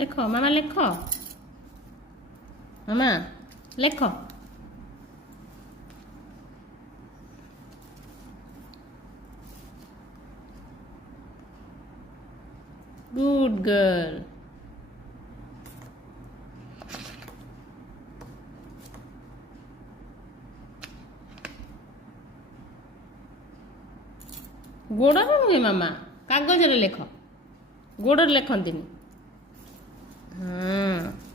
ଲେଖ ମାମା ଲେଖ ମାମା ଲେଖ गुड गर्ल गोड़ नुहे मामा कागज लेख गोड़ लेखती हाँ